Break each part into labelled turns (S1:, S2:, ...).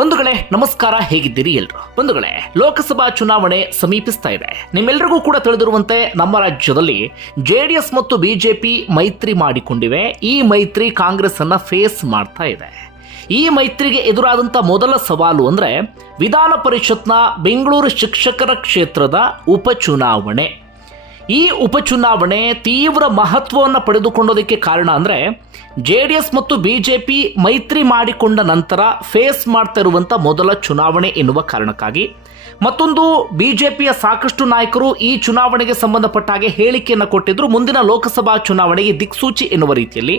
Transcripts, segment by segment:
S1: ಬಂಧುಗಳೇ, ನಮಸ್ಕಾರ, ಹೇಗಿದ್ದೀರಿ ಎಲ್ರು? ಬಂಧುಗಳೇ, ಲೋಕಸಭಾ ಚುನಾವಣೆ ಸಮೀಪಿಸ್ತಾ ಇದೆ. ನಿಮ್ಮೆಲ್ಲರಿಗೂ ಕೂಡ ತಿಳಿದಿರುವಂತೆ ನಮ್ಮ ರಾಜ್ಯದಲ್ಲಿ ಜೆಡಿಎಸ್ ಮತ್ತು ಬಿಜೆಪಿ ಮೈತ್ರಿ ಮಾಡಿಕೊಂಡಿವೆ. ಈ ಮೈತ್ರಿ ಕಾಂಗ್ರೆಸ್ ಅನ್ನ ಫೇಸ್ ಮಾಡ್ತಾ ಇದೆ. ಈ ಮೈತ್ರಿಗೆ ಎದುರಾದಂಥ ಮೊದಲ ಸವಾಲು ಅಂದ್ರೆ ವಿಧಾನ ಪರಿಷತ್ನ ಬೆಂಗಳೂರು ಶಿಕ್ಷಕರ ಕ್ಷೇತ್ರದ ಉಪಚುನಾವಣೆ. ಈ ಉಪಚುನಾವಣೆ ತೀವ್ರ ಮಹತ್ವವನ್ನು ಪಡೆದುಕೊಂಡೋದಕ್ಕೆ ಕಾರಣ ಅಂದರೆ ಜೆ ಡಿ ಎಸ್ ಮತ್ತು ಬಿ ಜೆ ಪಿ ಮೈತ್ರಿ ಮಾಡಿಕೊಂಡ ನಂತರ ಫೇಸ್ ಮಾಡ್ತಾ ಇರುವಂಥ ಮೊದಲ ಚುನಾವಣೆ ಎನ್ನುವ ಕಾರಣಕ್ಕಾಗಿ. ಮತ್ತೊಂದು ಬಿ ಜೆ ಪಿಯ ಸಾಕಷ್ಟು ನಾಯಕರು ಈ ಚುನಾವಣೆಗೆ ಸಂಬಂಧಪಟ್ಟ ಹಾಗೆ ಹೇಳಿಕೆಯನ್ನು ಕೊಟ್ಟಿದ್ರು. ಮುಂದಿನ ಲೋಕಸಭಾ ಚುನಾವಣೆಗೆ ದಿಕ್ಸೂಚಿ ಎನ್ನುವ ರೀತಿಯಲ್ಲಿ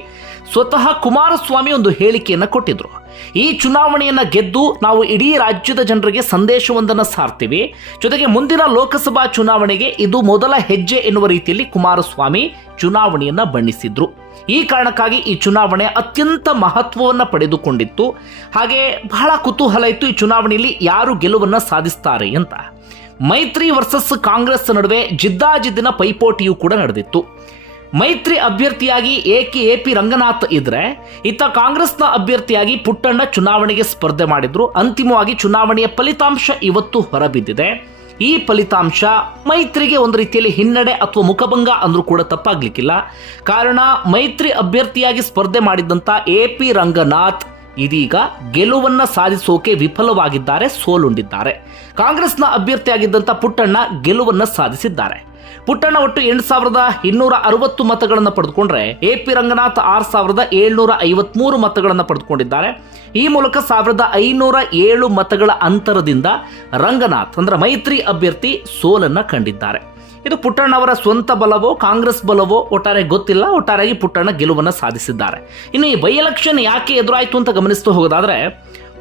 S1: ಸ್ವತಃ ಕುಮಾರಸ್ವಾಮಿ ಒಂದು ಹೇಳಿಕೆಯನ್ನು ಕೊಟ್ಟಿದ್ರು. ಈ ಚುನಾವಣೆಯನ್ನು ಗೆದ್ದು ನಾವು ಇಡೀ ರಾಜ್ಯದ ಜನರಿಗೆ ಸಂದೇಶವೊಂದನ್ನು ಸಾರ್ತೀವಿ. ಜೊತೆಗೆ ಮುಂದಿನ ಲೋಕಸಭಾ ಚುನಾವಣೆಗೆ ಇದು ಮೊದಲ ಹೆಜ್ಜೆ ಎನ್ನುವ ರೀತಿಯಲ್ಲಿ ಕುಮಾರಸ್ವಾಮಿ ಚುನಾವಣೆಯನ್ನು ಬಣ್ಣಿಸಿದ್ರು. ಈ ಕಾರಣಕ್ಕಾಗಿ ಈ ಚುನಾವಣೆ ಅತ್ಯಂತ ಮಹತ್ವವನ್ನು ಪಡೆದುಕೊಂಡಿತ್ತು. ಹಾಗೆ ಬಹಳ ಕುತೂಹಲ ಇತ್ತು ಈ ಚುನಾವಣೆಯಲ್ಲಿ ಯಾರು ಗೆಲುವನ್ನು ಸಾಧಿಸ್ತಾರೆ ಅಂತ. ಮೈತ್ರಿ ವರ್ಸಸ್ ಕಾಂಗ್ರೆಸ್ ನಡುವೆ ಜಿದ್ದಾಜಿದ್ದಿನ ಪೈಪೋಟಿಯೂ ಕೂಡ ನಡೆದಿತ್ತು. ಮೈತ್ರಿ ಅಭ್ಯರ್ಥಿಯಾಗಿ ಎಕೆ ಎ ಪಿ ರಂಗನಾಥ್ ಇದ್ರೆ ಇತ್ತ ಕಾಂಗ್ರೆಸ್ನ ಅಭ್ಯರ್ಥಿಯಾಗಿ ಪುಟ್ಟಣ್ಣ ಚುನಾವಣೆಗೆ ಸ್ಪರ್ಧೆ ಮಾಡಿದ್ರು. ಅಂತಿಮವಾಗಿ ಚುನಾವಣೆಯ ಫಲಿತಾಂಶ ಇವತ್ತು ಹೊರಬಿದ್ದಿದೆ. ಈ ಫಲಿತಾಂಶ ಮೈತ್ರಿಗೆ ಒಂದು ರೀತಿಯಲ್ಲಿ ಹಿನ್ನಡೆ ಅಥವಾ ಮುಖಭಂಗ ಅಂದ್ರೂ ಕೂಡ ತಪ್ಪಾಗ್ಲಿಕ್ಕಿಲ್ಲ. ಕಾರಣ ಮೈತ್ರಿ ಅಭ್ಯರ್ಥಿಯಾಗಿ ಸ್ಪರ್ಧೆ ಮಾಡಿದ್ದಂತ ಎ ಪಿ ರಂಗನಾಥ್ ಇದೀಗ ಗೆಲುವನ್ನ ಸಾಧಿಸೋಕೆ ವಿಫಲವಾಗಿದ್ದಾರೆ, ಸೋಲುಂಡಿದ್ದಾರೆ. ಕಾಂಗ್ರೆಸ್ನ ಅಭ್ಯರ್ಥಿಯಾಗಿದ್ದಂಥ ಪುಟ್ಟಣ್ಣ ಗೆಲುವನ್ನ ಸಾಧಿಸಿದ್ದಾರೆ. ಪುಟ್ಟಣ್ಣ ಒಟ್ಟು ಎಂಟು ಸಾವಿರದ ಇನ್ನೂರ ಅರವತ್ತು ಮತಗಳನ್ನು ಪಡೆದುಕೊಂಡ್ರೆ, ಎ ಪಿ ರಂಗನಾಥ್ ಆರು ಸಾವಿರದ ಏಳ್ನೂರ ಐವತ್ಮೂರು ಮತಗಳನ್ನು ಪಡೆದುಕೊಂಡಿದ್ದಾರೆ. ಈ ಮೂಲಕ ಸಾವಿರದ ಐನೂರ ಏಳು ಮತಗಳ ಅಂತರದಿಂದ ರಂಗನಾಥ್ ಅಂದ್ರೆ ಮೈತ್ರಿ ಅಭ್ಯರ್ಥಿ ಸೋಲನ್ನ ಕಂಡಿದ್ದಾರೆ. ಇದು ಪುಟ್ಟಣ್ಣ ಅವರ ಸ್ವಂತ ಬಲವೋ, ಕಾಂಗ್ರೆಸ್ ಬಲವೋ, ಒಟ್ಟಾರೆ ಗೊತ್ತಿಲ್ಲ, ಒಟ್ಟಾರೆಯಾಗಿ ಪುಟ್ಟಣ್ಣ ಗೆಲುವನ್ನು ಸಾಧಿಸಿದ್ದಾರೆ. ಇನ್ನು ಈ ಬೈ ಎಲೆಕ್ಷನ್ ಯಾಕೆ ಎದುರಾಯಿತು ಅಂತ ಗಮನಿಸ್ತು ಹೋಗೋದಾದ್ರೆ,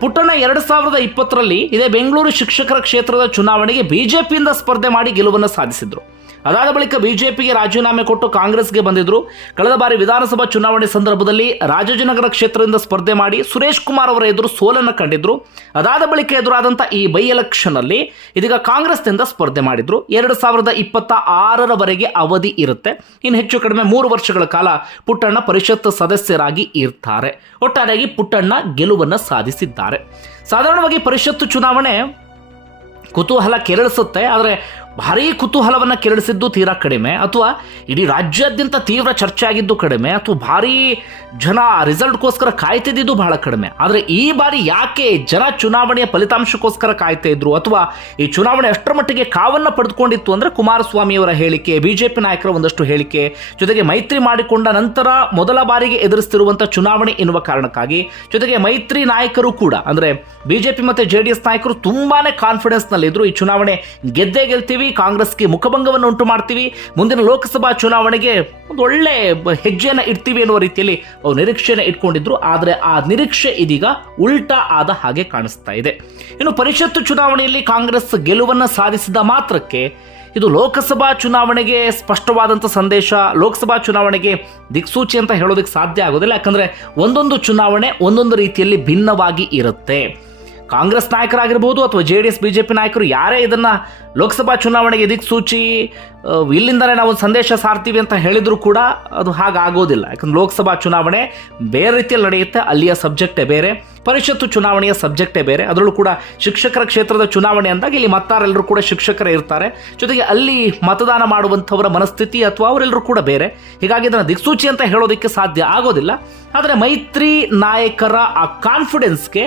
S1: ಪುಟ್ಟಣ್ಣ ಎರಡು ಸಾವಿರದ ಇಪ್ಪತ್ತರಲ್ಲಿ ಇದೇ ಬೆಂಗಳೂರು ಶಿಕ್ಷಕರ ಕ್ಷೇತ್ರದ ಚುನಾವಣೆಗೆ ಬಿಜೆಪಿಯಿಂದ ಸ್ಪರ್ಧೆ ಮಾಡಿ ಗೆಲುವನ್ನು ಸಾಧಿಸಿದ್ರು. ಅದಾದ ಬಳಿಕ ಬಿಜೆಪಿಗೆ ರಾಜೀನಾಮೆ ಕೊಟ್ಟು ಕಾಂಗ್ರೆಸ್ಗೆ ಬಂದಿದ್ರು. ಕಳೆದ ಬಾರಿ ವಿಧಾನಸಭಾ ಚುನಾವಣೆ ಸಂದರ್ಭದಲ್ಲಿ ರಾಜಾಜಿನಗರ ಕ್ಷೇತ್ರದಿಂದ ಸ್ಪರ್ಧೆ ಮಾಡಿ ಸುರೇಶ್ ಕುಮಾರ್ ಅವರ ಎದುರು ಸೋಲನ್ನು ಕಂಡಿದ್ರು. ಅದಾದ ಬಳಿಕ ಎದುರಾದಂಥ ಈ ಬೈ ಎಲೆಕ್ಷನ್ ಅಲ್ಲಿ ಇದೀಗ ಕಾಂಗ್ರೆಸ್ನಿಂದ ಸ್ಪರ್ಧೆ ಮಾಡಿದ್ರು. ಎರಡು ಸಾವಿರದ ಇಪ್ಪತ್ತ ಆರರವರೆಗೆ ಅವಧಿ ಇರುತ್ತೆ. ಇನ್ನು ಹೆಚ್ಚು ಕಡಿಮೆ ಮೂರು ವರ್ಷಗಳ ಕಾಲ ಪುಟ್ಟಣ್ಣ ಪರಿಷತ್ ಸದಸ್ಯರಾಗಿ ಇರ್ತಾರೆ. ಒಟ್ಟಾರೆಯಾಗಿ ಪುಟ್ಟಣ್ಣ ಗೆಲುವನ್ನು ಸಾಧಿಸಿದ್ದಾರೆ. ಸಾಧಾರಣವಾಗಿ ಪರಿಷತ್ತು ಚುನಾವಣೆ ಕುತೂಹಲ ಕೆರಳಿಸುತ್ತೆ. ಆದರೆ ಭಾರೀ ಕುತೂಹಲವನ್ನು ಕೆರಳಿಸಿದ್ದು ತೀರಾ ಕಡಿಮೆ, ಅಥವಾ ಇಡೀ ರಾಜ್ಯಾದ್ಯಂತ ತೀವ್ರ ಚರ್ಚೆ ಆಗಿದ್ದು ಕಡಿಮೆ, ಅಥವಾ ಭಾರೀ ಜನ ರಿಸಲ್ಟ್ಗೋಸ್ಕರ ಕಾಯ್ತಿದ್ದು ಬಹಳ ಕಡಿಮೆ. ಆದರೆ ಈ ಬಾರಿ ಯಾಕೆ ಜನ ಚುನಾವಣೆಯ ಫಲಿತಾಂಶಕ್ಕೋಸ್ಕರ ಕಾಯ್ತಾ ಇದ್ರು, ಅಥವಾ ಈ ಚುನಾವಣೆ ಅಷ್ಟರ ಮಟ್ಟಿಗೆ ಕಾವನ್ನು ಪಡೆದುಕೊಂಡಿತ್ತು ಅಂದರೆ ಕುಮಾರಸ್ವಾಮಿ ಅವರ ಹೇಳಿಕೆ, ಬಿಜೆಪಿ ನಾಯಕರ ಒಂದಷ್ಟು ಹೇಳಿಕೆ, ಜೊತೆಗೆ ಮೈತ್ರಿ ಮಾಡಿಕೊಂಡ ನಂತರ ಮೊದಲ ಬಾರಿಗೆ ಎದುರಿಸ್ತಿರುವಂಥ ಚುನಾವಣೆ ಎನ್ನುವ ಕಾರಣಕ್ಕಾಗಿ, ಜೊತೆಗೆ ಮೈತ್ರಿ ನಾಯಕರು ಕೂಡ, ಅಂದರೆ ಬಿಜೆಪಿ ಮತ್ತು ಜೆ ಡಿ ಎಸ್ ನಾಯಕರು ತುಂಬಾ ಕಾನ್ಫಿಡೆನ್ಸ್ನಲ್ಲಿದ್ದರು ಈ ಚುನಾವಣೆ ಗೆದ್ದೇ ಗೆಲ್ತೀವಿ ಕಾಂಗ್ರೆಸ್ಗೆ ಮುಖಭಂಗವನ್ನು ಉಂಟು ಮಾಡ್ತೀವಿ, ಮುಂದಿನ ಲೋಕಸಭಾ ಚುನಾವಣೆಗೆ ಒಂದು ಒಳ್ಳೆ ಹೆಜ್ಜೆಯನ್ನು ಇಡ್ತೀವಿ ಎನ್ನುವ ರೀತಿಯಲ್ಲಿ ಅವರು ನಿರೀಕ್ಷೆಯನ್ನು ಇಟ್ಕೊಂಡಿದ್ರು. ಆದರೆ ಆ ನಿರೀಕ್ಷೆ ಇದೀಗ ಉಲ್ಟಾ ಆದ ಹಾಗೆ ಕಾಣಿಸ್ತಾ ಇದೆ. ಇನ್ನು ಪರಿಷತ್ತು ಚುನಾವಣೆಯಲ್ಲಿ ಕಾಂಗ್ರೆಸ್ ಗೆಲುವನ್ನು ಸಾಧಿಸಿದ ಮಾತ್ರಕ್ಕೆ ಇದು ಲೋಕಸಭಾ ಚುನಾವಣೆಗೆ ಸ್ಪಷ್ಟವಾದಂಥ ಸಂದೇಶ, ಲೋಕಸಭಾ ಚುನಾವಣೆಗೆ ದಿಕ್ಸೂಚಿ ಅಂತ ಹೇಳೋದಕ್ಕೆ ಸಾಧ್ಯ ಆಗೋದಿಲ್ಲ. ಯಾಕಂದರೆ ಒಂದೊಂದು ಚುನಾವಣೆ ಒಂದೊಂದು ರೀತಿಯಲ್ಲಿ ಭಿನ್ನವಾಗಿ ಇರುತ್ತೆ. ಕಾಂಗ್ರೆಸ್ ನಾಯಕರಾಗಿರ್ಬೋದು ಅಥವಾ J D S B J P ನಾಯಕರು ಯಾರೇ ಇದನ್ನು ಲೋಕಸಭಾ ಚುನಾವಣೆಗೆ ದಿಕ್ಸೂಚಿ ಇಲ್ಲಿಂದಲೇ ನಾವು ಸಂದೇಶ ಸಾರ್ತೀವಿ ಅಂತ ಹೇಳಿದರೂ ಕೂಡ ಅದು ಹಾಗಾಗೋದಿಲ್ಲ. ಯಾಕಂದ್ರೆ ಲೋಕಸಭಾ ಚುನಾವಣೆ ಬೇರೆ ರೀತಿಯಲ್ಲಿ ನಡೆಯುತ್ತೆ, ಅಲ್ಲಿಯ ಸಬ್ಜೆಕ್ಟೇ ಬೇರೆ, ಪರಿಷತ್ತು ಚುನಾವಣೆಯ ಸಬ್ಜೆಕ್ಟೇ ಬೇರೆ, ಅದರಲ್ಲೂ ಕೂಡ ಶಿಕ್ಷಕರ ಕ್ಷೇತ್ರದ ಚುನಾವಣೆ ಅಂದಾಗ ಇಲ್ಲಿ ಮತ್ತಾರೆಲ್ಲರೂ ಕೂಡ ಶಿಕ್ಷಕರೇ ಇರ್ತಾರೆ. ಜೊತೆಗೆ ಅಲ್ಲಿ ಮತದಾನ ಮಾಡುವಂಥವರ ಮನಸ್ಥಿತಿ ಅಥವಾ ಅವರೆಲ್ಲರೂ ಕೂಡ ಬೇರೆ. ಹೀಗಾಗಿ ಇದನ್ನು ದಿಕ್ಸೂಚಿ ಅಂತ ಹೇಳೋದಕ್ಕೆ ಸಾಧ್ಯ ಆಗೋದಿಲ್ಲ. ಆದರೆ ಮೈತ್ರಿ ನಾಯಕರ ಆ ಕಾನ್ಫಿಡೆನ್ಸ್ಗೆ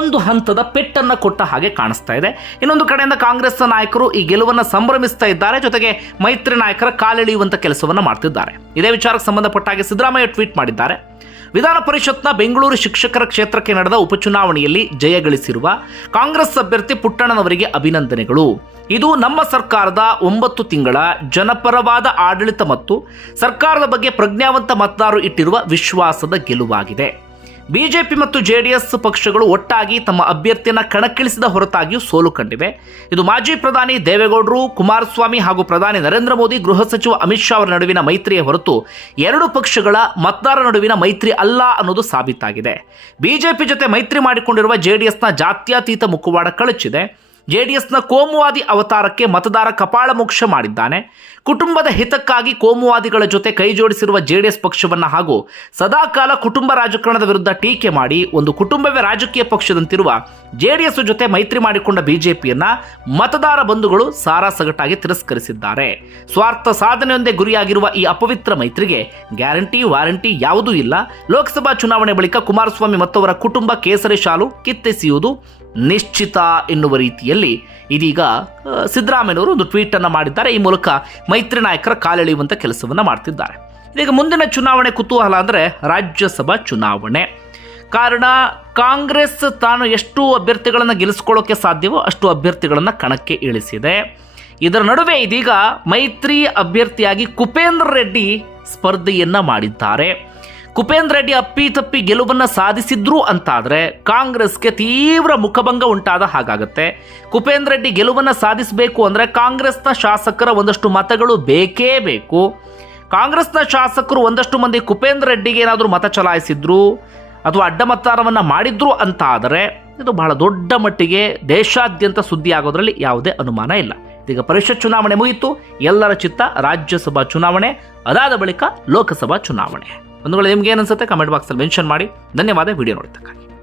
S1: ಒಂದು ಹಂತದ ಪೆಟ್ಟನ್ನು ಕೊಟ್ಟ ಹಾಗೆ ಕಾಣಿಸ್ತಾ ಇದೆ. ಇನ್ನೊಂದು ಕಡೆಯಿಂದ ಕಾಂಗ್ರೆಸ್ ನಾಯಕರು ಈ ಗೆಲುವನ್ನು ಸಂಭ್ರಮಿಸ್ತಾ ಇದ್ದಾರೆ. ಜೊತೆಗೆ ಮೈತ್ರಿ ನಾಯಕರ ಕಾಲೆಳೆಯುವಂಥ ಕೆಲಸವನ್ನು ಮಾಡ್ತಿದ್ದಾರೆ. ಇದೇ ವಿಚಾರಕ್ಕೆ ಸಂಬಂಧಪಟ್ಟ ಹಾಗೆ ಸಿದ್ದರಾಮಯ್ಯ ಟ್ವೀಟ್ ಮಾಡಿದ್ದಾರೆ. ವಿಧಾನ ಪರಿಷತ್ನ ಬೆಂಗಳೂರು ಶಿಕ್ಷಕರ ಕ್ಷೇತ್ರಕ್ಕೆ ನಡೆದ ಉಪಚುನಾವಣೆಯಲ್ಲಿ ಜಯ ಗಳಿಸಿರುವ ಕಾಂಗ್ರೆಸ್ ಅಭ್ಯರ್ಥಿ ಪುಟ್ಟಣ್ಣನವರಿಗೆ ಅಭಿನಂದನೆಗಳು. ಇದು ನಮ್ಮ ಸರ್ಕಾರದ ಒಂಬತ್ತು ತಿಂಗಳ ಜನಪರವಾದ ಆಡಳಿತ ಮತ್ತು ಸರ್ಕಾರದ ಬಗ್ಗೆ ಪ್ರಜ್ಞಾವಂತ ಮತದಾರರು ಇಟ್ಟಿರುವ ವಿಶ್ವಾಸದ ಗೆಲುವಾಗಿದೆ. ಬಿಜೆಪಿ ಮತ್ತು ಜೆಡಿಎಸ್ ಪಕ್ಷಗಳು ಒಟ್ಟಾಗಿ ತಮ್ಮ ಅಭ್ಯರ್ಥಿಯನ್ನು ಕಣಕ್ಕಿಳಿಸಿದ ಹೊರತಾಗಿಯೂ ಸೋಲು ಕಂಡಿವೆ. ಇದು ಮಾಜಿ ಪ್ರಧಾನಿ ದೇವೇಗೌಡರು, ಕುಮಾರಸ್ವಾಮಿ ಹಾಗೂ ಪ್ರಧಾನಿ ನರೇಂದ್ರ ಮೋದಿ, ಗೃಹ ಸಚಿವ ಅಮಿತ್ ಶಾ ಅವರ ನಡುವಿನ ಮೈತ್ರಿಯ ಹೊರತು ಎರಡು ಪಕ್ಷಗಳ ಮತದಾರರ ನಡುವಿನ ಮೈತ್ರಿ ಅಲ್ಲ ಅನ್ನೋದು ಸಾಬೀತಾಗಿದೆ. ಬಿಜೆಪಿ ಜೊತೆ ಮೈತ್ರಿ ಮಾಡಿಕೊಂಡಿರುವ ಜೆಡಿಎಸ್ನ ಜಾತ್ಯತೀತ ಮುಖವಾಡ ಕಳಚಿದೆ. ಜೆಡಿಎಸ್ನ ಕೋಮುವಾದಿ ಅವತಾರಕ್ಕೆ ಮತದಾರ ಕಪಾಳ ಮೋಕ್ಷ ಮಾಡಿದ್ದಾನೆ. ಕುಟುಂಬದ ಹಿತಕ್ಕಾಗಿ ಕೋಮುವಾದಿಗಳ ಜೊತೆ ಕೈ ಜೋಡಿಸಿರುವ ಜೆಡಿಎಸ್ ಪಕ್ಷವನ್ನು ಹಾಗೂ ಸದಾಕಾಲ ಕುಟುಂಬ ರಾಜಕಾರಣದ ವಿರುದ್ಧ ಟೀಕೆ ಮಾಡಿ ಒಂದು ಕುಟುಂಬವೇ ರಾಜಕೀಯ ಪಕ್ಷದಂತಿರುವ ಜೆ ಡಿ ಎಸ್ ಜೊತೆ ಮೈತ್ರಿ ಮಾಡಿಕೊಂಡ ಬಿಜೆಪಿಯನ್ನ ಮತದಾರ ಬಂಧುಗಳು ಸಾರಾಸಗಟಾಗಿ ತಿರಸ್ಕರಿಸಿದ್ದಾರೆ. ಸ್ವಾರ್ಥ ಸಾಧನೆಯೊಂದೇ ಗುರಿಯಾಗಿರುವ ಈ ಅಪವಿತ್ರ ಮೈತ್ರಿಗೆ ಗ್ಯಾರಂಟಿ, ವಾರಂಟಿ ಯಾವುದೂ ಇಲ್ಲ. ಲೋಕಸಭಾ ಚುನಾವಣೆ ಬಳಿಕ ಕುಮಾರಸ್ವಾಮಿ ಮತ್ತವರ ಕುಟುಂಬ ಕೇಸರಿ ಶಾಲು ಕಿತ್ತೆಸೆಯುವುದು ನಿಶ್ಚಿತ ಎನ್ನುವ ರೀತಿಯಲ್ಲಿ ಇದೀಗ ಸಿದ್ದರಾಮಯ್ಯವರು ಒಂದು ಟ್ವೀಟನ್ನು ಮಾಡಿದ್ದಾರೆ. ಈ ಮೂಲಕ ಮೈತ್ರಿ ನಾಯಕರ ಕಾಲೆಳೆಯುವಂಥ ಕೆಲಸವನ್ನು ಮಾಡ್ತಿದ್ದಾರೆ. ಇದೀಗ ಮುಂದಿನ ಚುನಾವಣೆ ಕುತೂಹಲ ಅಂದರೆ ರಾಜ್ಯಸಭಾ ಚುನಾವಣೆ. ಕಾರಣ, ಕಾಂಗ್ರೆಸ್ ತಾನು ಎಷ್ಟು ಅಭ್ಯರ್ಥಿಗಳನ್ನು ಗೆಲ್ಲಿಸ್ಕೊಳ್ಳೋಕ್ಕೆ ಸಾಧ್ಯವೋ ಅಷ್ಟು ಅಭ್ಯರ್ಥಿಗಳನ್ನು ಕಣಕ್ಕೆ ಇಳಿಸಿದೆ. ಇದರ ನಡುವೆ ಇದೀಗ ಮೈತ್ರಿ ಅಭ್ಯರ್ಥಿಯಾಗಿ ಕುಪೇಂದ್ರ ರೆಡ್ಡಿ ಸ್ಪರ್ಧೆಯನ್ನು ಮಾಡಿದ್ದಾರೆ. ಕುಪೇಂದ್ರ ರೆಡ್ಡಿ ಅಪ್ಪಿತಪ್ಪಿ ಗೆಲುವನ್ನು ಸಾಧಿಸಿದ್ರು ಅಂತಾದರೆ ಕಾಂಗ್ರೆಸ್ಗೆ ತೀವ್ರ ಮುಖಭಂಗ ಉಂಟಾದ ಹಾಗಾಗುತ್ತೆ. ಕುಪೇಂದ್ರ ರೆಡ್ಡಿ ಗೆಲುವನ್ನು ಸಾಧಿಸಬೇಕು ಅಂದರೆ ಕಾಂಗ್ರೆಸ್ನ ಶಾಸಕರ ಒಂದಷ್ಟು ಮತಗಳು ಬೇಕೇ ಬೇಕು. ಕಾಂಗ್ರೆಸ್ನ ಶಾಸಕರು ಒಂದಷ್ಟು ಮಂದಿ ಕುಪೇಂದ್ರ ರೆಡ್ಡಿಗೆ ಏನಾದರೂ ಮತ ಚಲಾಯಿಸಿದ್ರು ಅಥವಾ ಅಡ್ಡ ಮತದಾನವನ್ನು ಮಾಡಿದ್ರು ಅಂತ ಆದರೆ ಇದು ಬಹಳ ದೊಡ್ಡ ಮಟ್ಟಿಗೆ ದೇಶಾದ್ಯಂತ ಸುದ್ದಿ ಆಗೋದ್ರಲ್ಲಿ ಯಾವುದೇ ಅನುಮಾನ ಇಲ್ಲ. ಈಗ ಪರಿಷತ್ ಚುನಾವಣೆ ಮುಗಿಯಿತು. ಎಲ್ಲರ ಚಿತ್ತ ರಾಜ್ಯಸಭಾ ಚುನಾವಣೆ. ಅದಾದ ಬಳಿಕ ಲೋಕಸಭಾ ಚುನಾವಣೆ. ಒಂದು ವೇಳೆ ನಿಮ್ಗೆ ಅನ್ಸುತ್ತೆ ಕಮೆಂಟ್ ಬಾಕ್ಸಲ್ಲಿ ಮೆನ್ಷನ್ ಮಾಡಿ. ಧನ್ಯವಾದ ವಿಡಿಯೋ ನೋಡಿದ್ದಕ್ಕಾಗಿ.